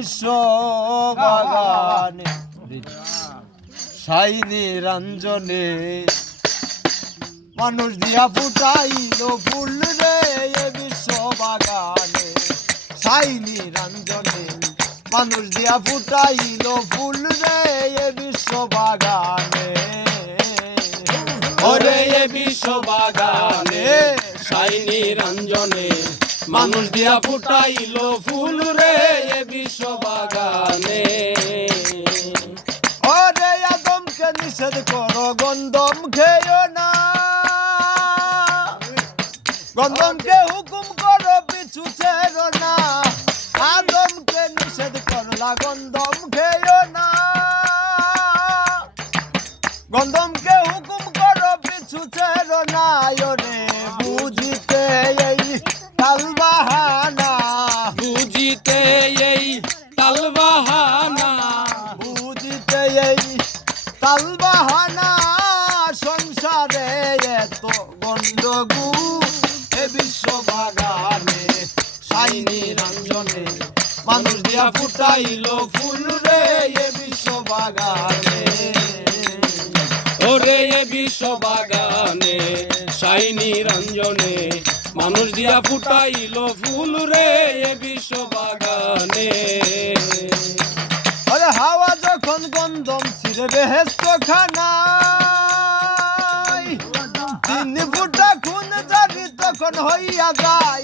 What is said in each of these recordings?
বিশ্ব বাগানে সাইনি রঞ্জনে মানুষ দিয়া ফুটাইল ফুল রে বিশ্ব বাগানে সাইনি রঞ্জনে মানুষ দিয়া ফুটাইল ফুল রে বিশ্ব বাগানে ওরে এ বিশ্ব বাগানে সাইনি রঞ্জনে মানুষ দিয়া ফুটাইলো ফুল রে এ বিশ্ব বাগানে ওরে আদমকে নিষেধ করো গন্ধম খেয়েও না। গন্ধমকে হুকুম করো, পিছু ছেড়ো না। আদমকে নিষেধ করলা গন্ধম খেয়েও না। গন্ধমকে হুকুম করো, পিছু ছেড়ো না। বুঝিতে এই তালবাহানা। বুঝিতে এই তালবাহানা। বুঝিতে এই তালবাহানা। সংসারে এত গন্ডগু এ বিশ্ব বাগানে সাইনি রঞ্জনে। মানুষ দিয়া ফুটাইলো ফুল রে এ বিশ্ব বাগানে ওরে এ বিশ্ব বাগানে সাইনি রঞ্জনে। মানুষ দিয়া ফুটাইলো ফুল রে এ বিশ্ব বাগানে আরে হাওয়া যখন গন্ধম ছিঁড়ে বেহেস্ত খানা তিন ফুটা খুন যাবি তখন হইয়া যায়।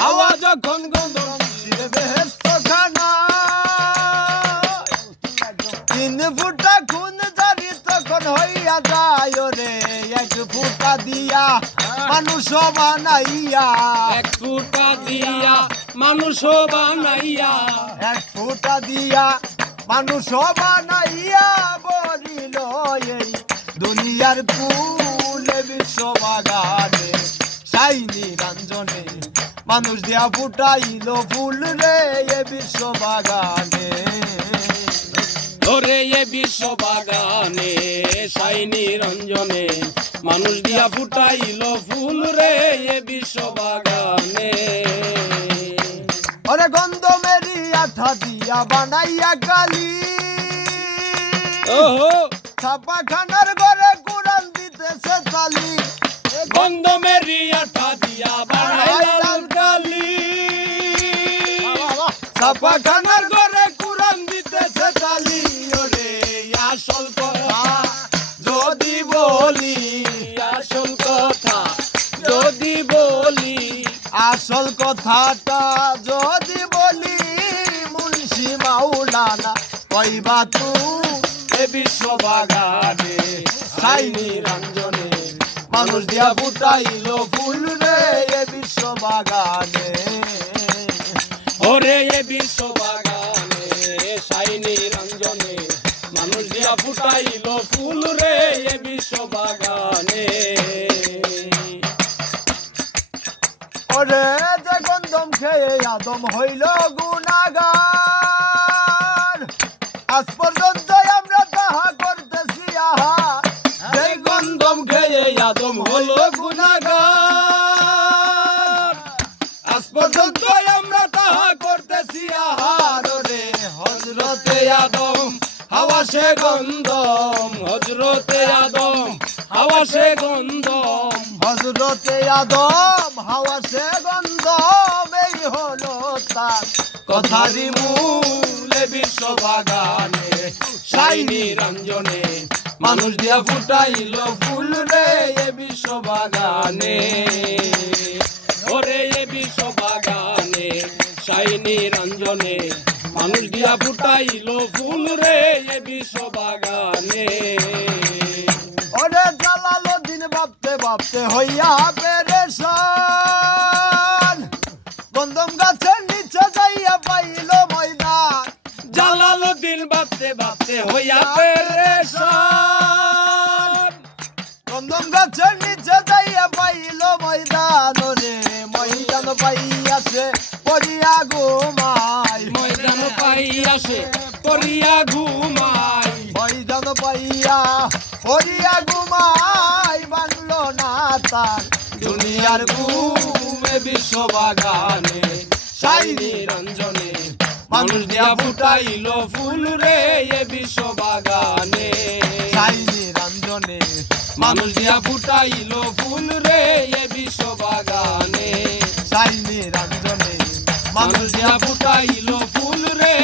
হাওয়া যখন গন্ধম এক ফুটা দিয়া মানুষ বানাইয়া। এক ফুটা দিয়া মানুষ বানাইয়া। এক ফুটা দিয়া মানুষ বানাইয়া বলিল এই দুনিয়ার কুলে বিশ্ব বাগানে সাইনি রঞ্জনে মানুষ দিয়া ফুটাইল ফুল রে এ বিশ্ব বাগানে ওরে এ বিশ্ব বাগানে সাইনি রঞ্জনে মানুষ দিয়া ফুটাইলো ফুল রে এ বিশ্ব বাগানে ওরে গন্ধ মেরি আঠা দিয়া বানাইয়া কালি ওহো। ছাপা খানার ঘরে কোরআন দিতেছে তালি গন্ধ মেরি আঠা দিয়া বানাইলাম কালি ছাপা কথাটা যদি বলি মুন্সি মাউলানা কইবা তু এ বিশ্ব বাগানে সাইনি রঞ্জনে, মানুষ দিয়া ফুটাইল ফুল রে এ বিশ্ব বাগানে ওরে এ বিশ্ব আদম হইল গুনাগার আজ পর্যন্ত আমরা তাহা করতেছি আহা। এই গন্ধম খেয়ে আদম হলো গুনাগার আজ পর্যন্ত আমরা তাহা করতেছি আহার রে হজরতে আদম হাওয়া সে গন্ধম। হজরতে আদম হাওয়া সে গন্ধম। হজরতে আদম হাওয়া সে গন্ধম। এই হলো তার কথারি মূলে বিশ্ব বাগানে সাইনি রঞ্জনে, মানুষ দিয়া ফুটাইল ফুল রে এ বিশ্ব বাগানে ওরে এ বিশ্ব বাগানে সাইনি রঞ্জনে, মানুষ দিয়া ফুটাইল ফুল রে এ বিশ্ব বাগানে ওরে জালালো দিন ভাবতে ভাবতে হইয়া পেরেশান হইয়া পেরেশান। গন্ধম গাছের নিচে যাইয়া পাইল ময়দান রে ময়দান পাইয়াছে পড়িয়া ঘুমাই। ময়দান পাই আসে করিয়া ঘুমাই। ময়দান পাইয়া পড়িয়া ঘুমাই। বাংল না তার দুনিয়ার ঘুম বিশ্ব বাগানে সাইনি রঞ্জনে। মানুষ দিয়া ফুটাইল ফুল রে এ বিশ্ব বাগানে সাই নিরঞ্জনে মানুষ দিয়া ফুটাইল ফুল রে এ বিশ্ব বাগানে সাই নিরঞ্জনে মানুষ দিয়া ফুটাইল ফুল রে